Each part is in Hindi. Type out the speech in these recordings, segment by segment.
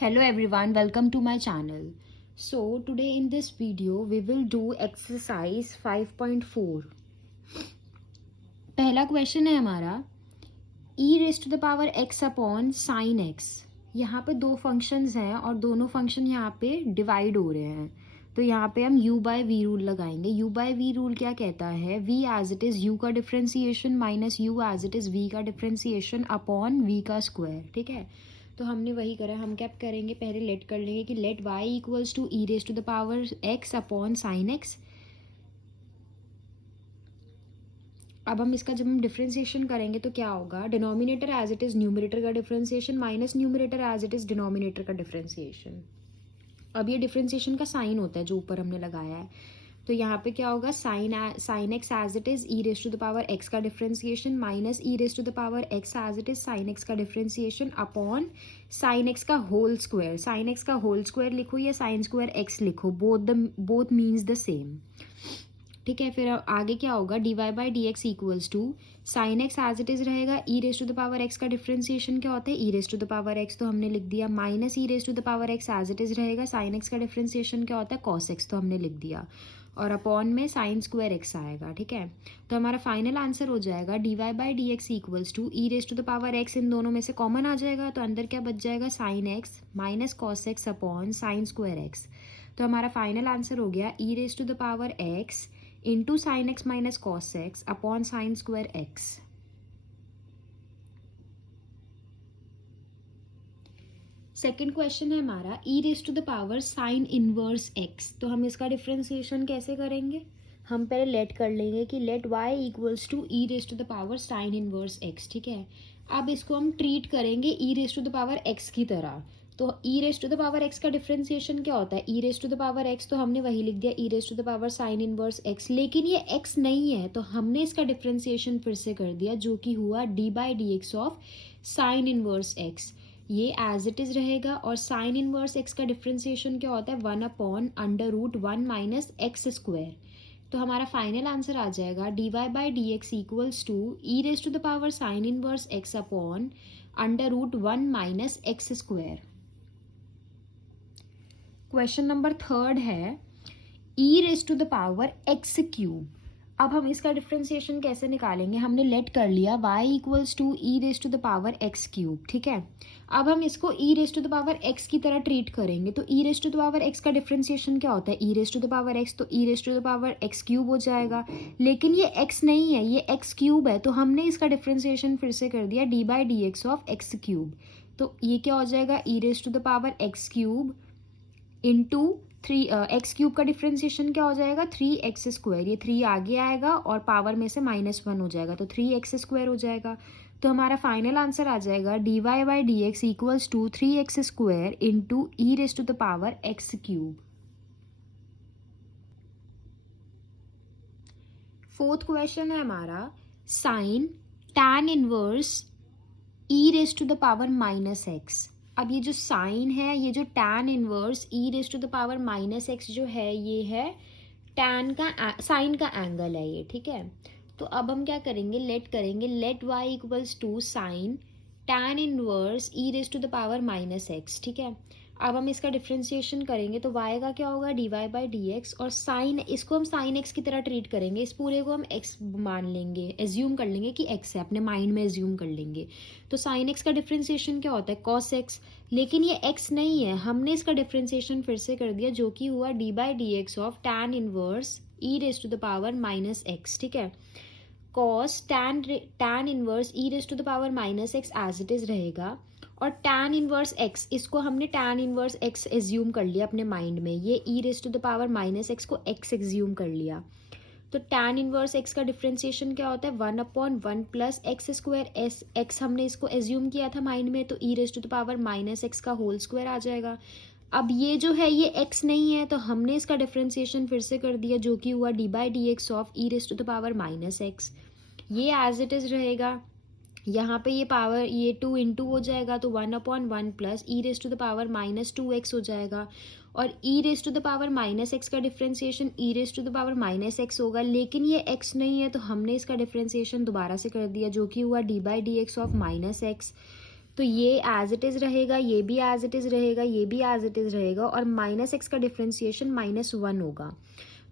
Hello everyone, welcome to my channel. So today in this video we will do exercise 5.4. पहला क्वेश्चन है हमारा e raise to the power x upon sine x. यहाँ पे दो फंक्शंस हैं और दोनों फंक्शन यहाँ पे डिवाइड हो रहे हैं, तो यहाँ पे हम u बाय v रूल लगाएंगे. u बाय v रूल क्या कहता है? v as it is u का differentiation minus u as it is v का डिफ्रेंसिएशन अपॉन v का स्क्वायर. ठीक है, तो हमने वही करा. हम क्या करेंगे, पहले लेट कर लेंगे कि let y equals to e raise to the power x upon sine x. अब हम इसका जब हम डिफ्रेंसिएशन करेंगे तो क्या होगा, denominator as it is numerator का differentiation minus numerator as it is denominator का डिफ्रेंसिएशन. अब ये डिफ्रेंसिएशन का साइन होता है जो ऊपर हमने लगाया है, तो यहाँ पे क्या होगा, sine x as it is e raise to the power x का differentiation minus e raise to the power x as it is sine x का डिफ्रेंसिएशन अपॉन साइन एक्स का होल स्क्वायर. साइन एक्स का होल स्क्वायर लिखो या साइन स्क्वायर एक्स लिखो, बोथ मीन्स द सेम. ठीक है, फिर आगे क्या होगा, d y by d x equals to sine x as it is रहेगा. E raise to the power x का डिफ्रेंसिएशन क्या होता है, e raise to the power x, तो हमने लिख दिया minus e raise to the power x as it is रहेगा. साइन एक्स का डिफ्रेंसिएशन क्या होता है, कॉस एक्स, तो हमने लिख दिया, और अपॉन में साइन स्क्वायर एक्स आएगा. ठीक है, तो हमारा फाइनल आंसर हो जाएगा d y by d x equals to e raise to the power x. इन दोनों में से कॉमन आ जाएगा, तो अंदर क्या बच जाएगा, sine x minus cos x upon sine square x. तो हमारा फाइनल आंसर हो गया e raise to the power x into sine x minus cos x upon sine square x. Second question है हमारा e raise to the power sine inverse x. तो हम इसका डिफ्रेंसिएशन कैसे करेंगे, हम पहले लेट कर लेंगे कि let y equals to e raise to the power sine inverse x. ठीक है, अब इसको हम ट्रीट करेंगे e raise to the power x की तरह. तो e raise to the power x का डिफ्रेंसिएशन क्या होता है, e raise to the power x, तो हमने वही लिख दिया e raise to the power sine inverse x. लेकिन ये एक्स नहीं है, तो हमने इसका डिफ्रेंसिएशन फिर से कर दिया, जो कि हुआ d by d x of sine inverse x. ये एज इट इज़ रहेगा, और साइन इनवर्स एक्स का डिफ्रेंसिएशन क्या होता है, 1 upon under root 1 minus x square. तो हमारा फाइनल आंसर आ जाएगा d y by d x equals to e raise to the power sine inverse x upon under root 1 minus x square. Question number third है e raise to the power x cube. अब हम इसका डिफ्रेंसिएशन कैसे निकालेंगे, हमने लेट कर लिया y equals to e raise to the power x cube. ठीक है, अब हम इसको e raise to the power x की तरह ट्रीट करेंगे. तो e raise to the power x का डिफ्रेंसिएशन क्या होता है, e raise to the power x, तो e raise to the power x cube हो जाएगा. लेकिन ये एक्स नहीं है, ये एक्स क्यूब है, तो हमने इसका डिफ्रेंसिएशन फिर से कर दिया d by d x of x cube. तो ये क्या हो जाएगा, e raise to the power x cube into x cube का डिफ्रेंसिएशन क्या हो जाएगा, 3x स्क्वायर. ये 3 आगे आएगा और पावर में से -1 हो जाएगा, तो 3x स्क्वायर हो जाएगा. तो हमारा फाइनल आंसर आ जाएगा d y by d x equals to 3x square into e raise to the power x cube. Fourth question है हमारा sine tan inverse e raise to the power minus x. अब ये जो साइन है, ये जो tan inverse e raise to the power minus x जो है, ये है टैन का साइन का एंगल है ये. ठीक है, तो अब हम क्या करेंगे, लेट करेंगे, let y equals to sine tan inverse e raise to the power minus x. ठीक है, अब हम इसका डिफ्रेंसिएशन करेंगे, तो y का क्या होगा, d y by d x, और साइन, इसको हम साइन एक्स की तरह ट्रीट करेंगे. इस पूरे को हम x मान लेंगे, एज्यूम कर लेंगे कि x है, अपने माइंड में एज्यूम कर लेंगे. तो साइन एक्स का डिफ्रेंसिएशन क्या होता है, कॉस एक्स. लेकिन ये x नहीं है, हमने इसका डिफ्रेंसिएशन फिर से कर दिया, जो कि हुआ d by d x of tan inverse e raise to the power minus x. ठीक है, cos tan inverse e raise to the power minus x as it is रहेगा, और टैन इनवर्स एक्स, इसको हमने टैन इनवर्स एक्स एज्यूम कर लिया अपने माइंड में, ये e raise to the power minus x को एक्स एज्यूम कर लिया. तो टैन इनवर्स एक्स का डिफ्रेंसिएशन क्या होता है, 1 upon 1 plus x square. X हमने इसको एज्यूम किया था माइंड में, तो e raise to the power minus x का होल स्क्वायर आ जाएगा. अब ये जो है ये x नहीं है, तो हमने इसका डिफ्रेंसिएशन फिर से कर दिया, जो कि हुआ d by d x of e raise to the power minus x. ये एज इट इज़ रहेगा, यहाँ पे ये पावर, ये 2 इंटू हो जाएगा, तो 1 upon 1 plus e raise to the power minus 2x हो जाएगा. और e raise to the power minus x का differentiation e raise to the power minus x होगा. लेकिन ये x नहीं है, तो हमने इसका डिफ्रेंसिएशन दोबारा से कर दिया, जो कि हुआ d by d x of minus x. तो ये एज इट इज़ रहेगा, ये भी एज इट इज़ रहेगा, ये भी एज इट इज़ रहेगा, और माइनस एक्स का डिफ्रेंसिएशन -1 होगा।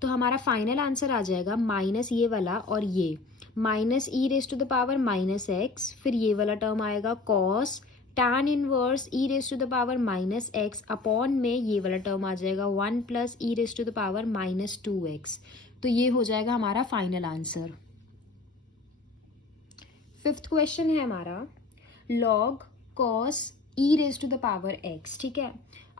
तो हमारा फाइनल आंसर आ जाएगा माइनस ये वाला और ये minus e raise to the power minus x, फिर ये वाला टर्म आएगा cos tan inverse e raise to the power minus x upon में ये वाला टर्म आ जाएगा 1 plus e raise to the power -2x। तो ये हो जाएगा हमारा फाइनल आंसर। फिफ्थ क्वेश्चन है हमारा log cos e raise to the power x. ठीक है,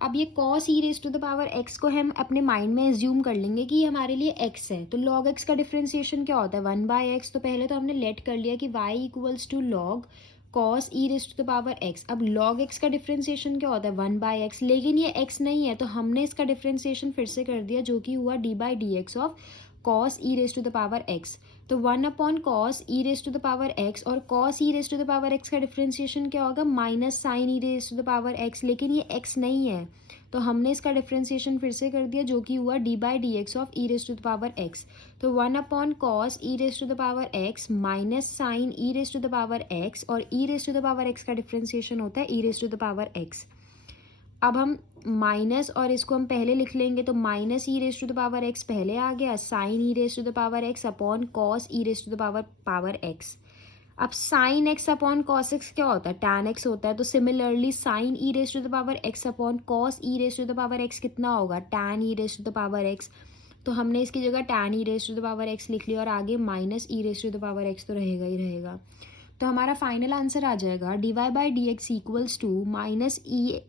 अब ये cos e raise to the power x को हम अपने माइंड में एज्यूम कर लेंगे कि ये हमारे लिए एक्स है। तो लॉग एक्स का डिफ्रेंसिएशन क्या होता है 1/x। तो पहले तो हमने लेट कर लिया कि y equals to log cos e raise to the power x. अब लॉग एक्स का डिफ्रेंसिएशन क्या होता है 1/x, लेकिन ये x नहीं है तो हमने इसका डिफ्रेंसिएशन फिर से कर दिया जो कि हुआ d/dx of cos e raise to the power x. तो 1 upon cos e raise to the power x, और cos e raise to the power x का डिफ्रेंसिएशन क्या होगा minus sine e raise to the power x, लेकिन ये एक्स नहीं है तो हमने इसका डिफ्रेंसिएशन फिर से कर दिया जो कि हुआ d/dx of e raise to the power x. तो 1 upon cos e raise to the power x minus sine e raise to the power x, और e raise to the power x का डिफ्रेंसिएशन होता है e raise to the power x. अब हम माइनस और इसको हम पहले लिख लेंगे तो minus e raise to the power x पहले आ गया, sine e raise to the power x upon cos e raise to the power x. अब sine x upon cos x क्या होता है टैन एक्स होता है। तो similarly sine e raise to the power x upon cos e raise to the power x कितना होगा tan e raise to the power x. तो हमने इसकी जगह tan e raise to the power x लिख लिया और आगे minus e raise to the power x तो रहेगा ही रहेगा। तो हमारा फाइनल आंसर आ जाएगा dy/dx equals to minus e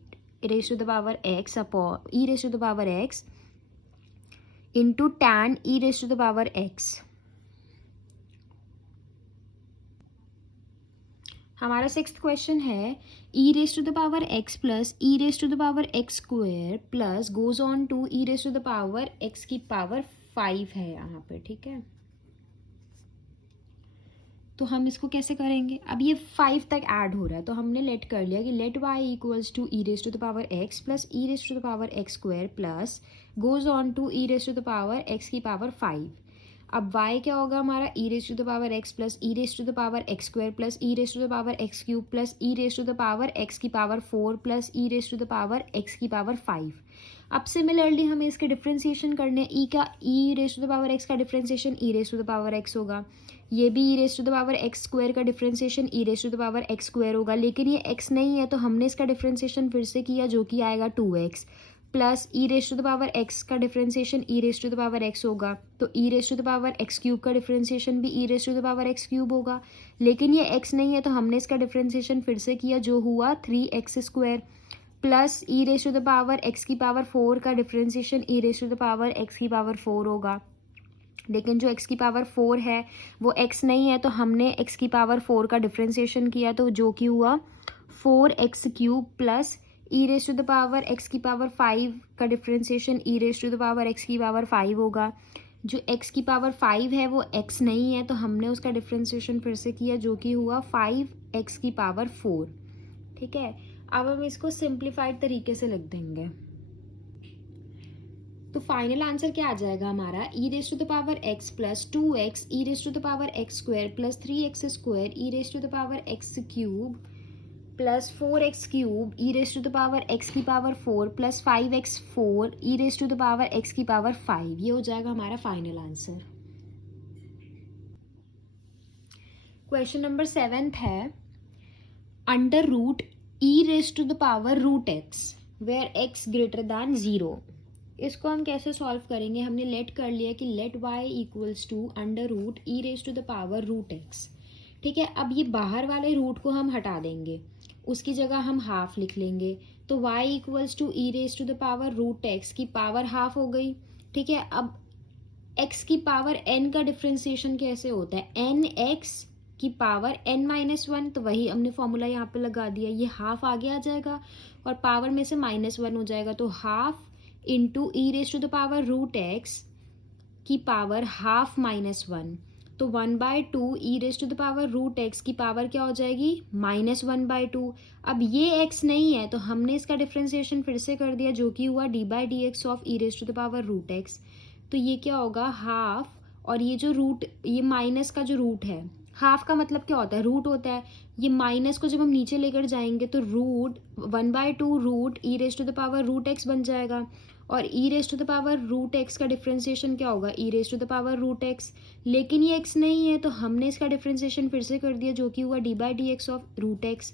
raise to the power x upon e raise to the power x into tan e raise to the power x. हमारा सिक्स्थ क्वेश्चन है e raise to the power x plus e raise to the power x square plus goes on to e raise to the power x की पावर 5 है यहाँ पे। ठीक है, तो हम इसको कैसे करेंगे, अब ये 5 तक ऐड हो रहा है तो हमने लेट कर लिया कि let y equals to e raise to the power x plus e raise to the power x square plus goes on to e raise to the power x की पावर 5। अब y क्या होगा हमारा e raise to the power x plus e raise to the power x square plus e raise to the power x cube plus e raise to the power x की power 4 plus e raise to the power x की पावर 5। अब सिमिलरली हमें इसके डिफ्रेंसिएशन करने ई का e raise to the power x का differentiation e raise to the power x होगा, ये भी e raise to the power x square का differentiation e raise to the power x square होगा, लेकिन ये एक्स नहीं है तो हमने इसका डिफ्रेंसिएशन फिर से किया जो कि आएगा 2x plus e raise to the power x का differentiation e raise to the power x होगा। तो e raise to the power x cube का डिफ्रेंसिएशन भी e raise to the power x cube होगा, लेकिन ये एक्स नहीं है तो हमने इसका डिफ्रेंसिएशन फिर से किया जो हुआ 3x square plus e raise to the power x की पावर 4 का differentiation e raise to the power x की पावर 4 होगा, लेकिन जो x की पावर 4 है वो x नहीं है तो हमने x की पावर 4 का डिफ्रेंसिएशन किया तो जो कि हुआ 4x cube plus e raise to the power x की पावर 5 का differentiation e raise to the power x की पावर 5 होगा। जो x की पावर 5 है वो x नहीं है तो हमने उसका डिफ्रेंसिएशन फिर से किया जो कि हुआ 5x की पावर 4। ठीक है, अब हम इसको सिंप्लीफाइड तरीके से लिख देंगे तो फाइनल आंसर क्या आ जाएगा हमारा e raise to the power x plus 2x e raise to the power x square plus 3x square e raise to the power x cube plus 4x cube e raise to the power x की power 4 plus 5x4 e raise to the power x की पावर 5। ये हो जाएगा हमारा फाइनल आंसर। क्वेश्चन नंबर 7 है under root e raise to the power root x where x greater than 0। इसको हम कैसे सॉल्व करेंगे, हमने लेट कर लिया कि let y equals to under root e raise to the power root x. ठीक है, अब ये बाहर वाले रूट को हम हटा देंगे, उसकी जगह हम हाफ लिख लेंगे तो y equals to e raise to the power root x की पावर हाफ हो गई। ठीक है, अब x की पावर n का डिफ्रेंसिएशन कैसे होता है n x की पावर n-1, तो वही हमने फॉर्मूला यहाँ पे लगा दिया, ये हाफ आगे आ जाएगा और पावर में से -1 हो जाएगा तो half into e raise to the power root x की पावर हाफ -1, तो 1/2 e raise to the power root x की पावर क्या हो जाएगी -1/2। अब ये x नहीं है तो हमने इसका डिफ्रेंसिएशन फिर से कर दिया जो कि हुआ d/dx of e raise to the power root x. तो ये क्या होगा हाफ, और ये जो रूट ये माइनस का जो रूट है हाफ का मतलब क्या होता है, रूट होता है। ये माइनस को जब हम नीचे लेकर जाएंगे तो root 1/2 root e raise to the power root x बन जाएगा। और e raise to the power root x का डिफ्रेंसिएशन क्या होगा, e raise to the power root x. लेकिन ये एक्स नहीं है तो हमने इसका डिफ्रेंसिएशन फिर से कर दिया, जो कि हुआ d/dx ऑफ रूट एक्स।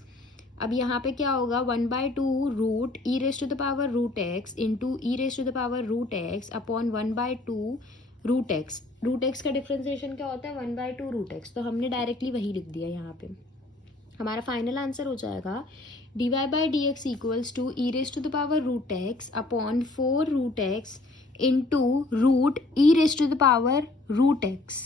अब यहाँ पे क्या होगा, 1/2 root e raise to the power root x into e raise to the power root x upon 1/2 root x. Root x का डिफ्रेंसिएशन क्या होता है, 1/2 रूट एक्स। तो हमने डायरेक्टली वही लिख दिया यहाँ पे। हमारा फाइनल आंसर हो जाएगा dy/dx equals to e raise to the power root x upon 4 root x into root e raise to the power root x.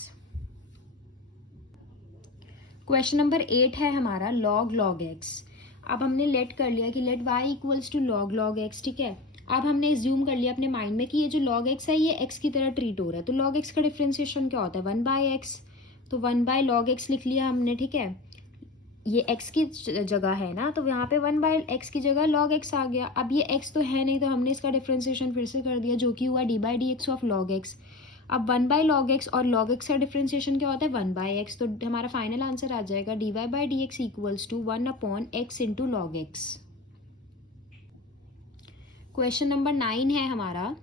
Question number 8 है हमारा log x। अब हमने लेट कर लिया कि let y equals to log x, ठीक है। अब हमने ज्यूम कर लिया अपने माइंड में कि ये जो log x है ये x की तरह ट्रीट हो रहा है, तो log x का डिफ्रेंसिएशन क्या होता है, 1/x। तो 1/log x लिख लिया हमने, ठीक है। ये x की जगह है ना, तो यहाँ पे 1/x की जगह log x आ गया। अब ये x तो है नहीं, तो हमने इसका डिफ्रेंसिएशन फिर से कर दिया, जो कि हुआ d/dx ऑफ log x। अब 1/log x और log x का डिफ्रेंसिएशन क्या होता है, 1/x। तो हमारा फाइनल आंसर आ जाएगा dy/dx equals to 1/x into log x। Question number 9 है हमारा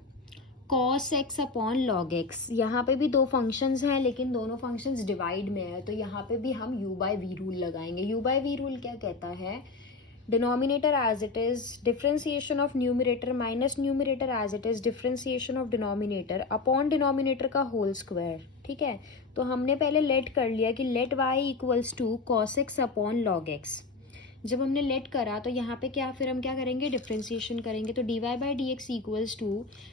cos x upon log x। यहाँ पे भी दो फंक्शंस हैं, लेकिन दोनों फंक्शंस डिवाइड में है, तो यहाँ पे भी हम u/v रूल लगाएंगे। u/v रूल क्या कहता है, denominator as it is differentiation of numerator minus numerator as it is differentiation of denominator upon denominator का होल स्क्वायर, ठीक है। तो हमने पहले लेट कर लिया कि let y equals to cos x upon log x। जब हमने लेट करा तो यहाँ पे क्या, फिर हम क्या करेंगे, डिफ्रेंसिएशन करेंगे। तो dy/dx equals to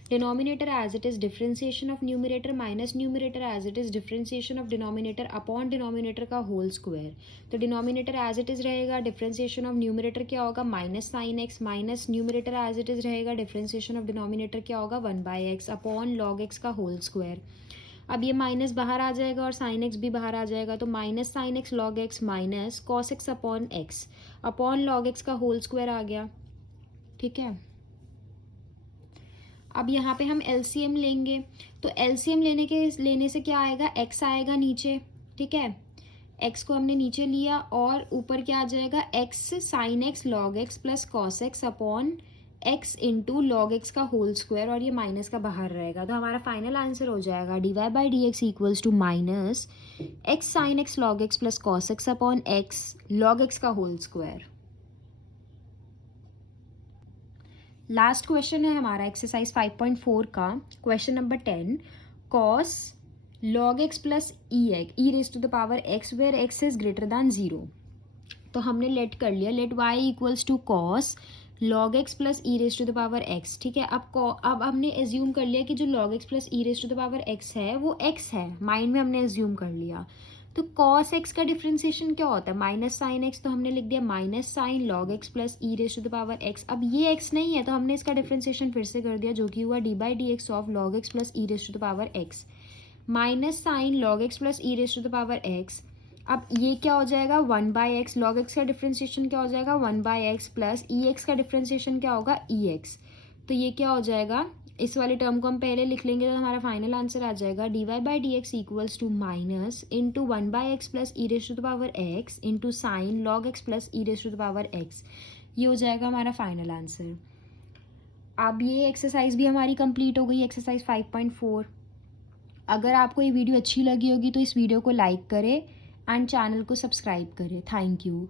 denominator as it is differentiation of numerator minus numerator as it is differentiation of denominator upon denominator का होल स्क्वायर। तो डिनोमिनेटर एज इट इज रहेगा, डिफ्रेंसिएशन ऑफ न्यूमरेटर क्या होगा, minus sine x, minus numerator as it is रहेगा, डिफ्रेंसिएशन ऑफ डिनोमिनेटर क्या होगा, 1/x अपॉन log x का होल स्क्वायर। अब ये माइनस बाहर आ जाएगा और साइन एक्स भी बाहर आ जाएगा, तो minus sine x log x minus cos x upon x upon log x का होल स्क्वायर आ गया, ठीक है। अब यहाँ पे हम एलसीएम लेंगे, तो एलसीएम लेने से क्या आएगा, एक्स आएगा नीचे, ठीक है। एक्स को हमने नीचे लिया और ऊपर क्या आ जाएगा, x sine x log x plus cos x upon x into log x का होल स्क्वायर, और ये माइनस का बाहर रहेगा। तो हमारा फाइनल आंसर हो जाएगा dy/dx equals to minus x sine x log x plus cos x upon x log x का होल स्क्वायर। लास्ट क्वेश्चन है हमारा एक्सरसाइज 5.4 का, question number 10, cos log x plus e raise to the power x where x is greater than 0। तो हमने लेट कर लिया, let y equals to cos log x plus e raise to the power x, ठीक है। अब हमने एज्यूम कर लिया कि जो log x plus e raise to the power x है वो x है, माइंड में हमने एज्यूम कर लिया। तो cos x का डिफ्रेंसिएशन क्या होता है, माइनस साइन x, तो हमने लिख दिया minus sine log x plus e raise to the power x। अब ये x नहीं है तो हमने इसका डिफ्रेंसिएशन फिर से कर दिया, जो कि हुआ d/dx of log x plus e raise to the power x minus sine log x plus e raise to the power x। अब ये क्या हो जाएगा, 1/x, log x का डिफ्रेंसिएशन क्या हो जाएगा, 1/x प्लस ई एक्स का डिफ्रेंसिएशन क्या होगा, ई एक्स। तो ये क्या हो जाएगा, इस वाले टर्म को हम पहले लिख लेंगे, तो हमारा फाइनल आंसर आ जाएगा dy/dx equals to minus into 1/x plus e raise to the power x into sine log x plus e raise to the power x। ये हो जाएगा हमारा फाइनल आंसर। अब ये एक्सरसाइज भी हमारी कंप्लीट हो गई, एक्सरसाइज 5.4। अगर आपको ये वीडियो अच्छी लगी होगी तो इस वीडियो को लाइक करें एंड चैनल को सब्सक्राइब करें। Thank you.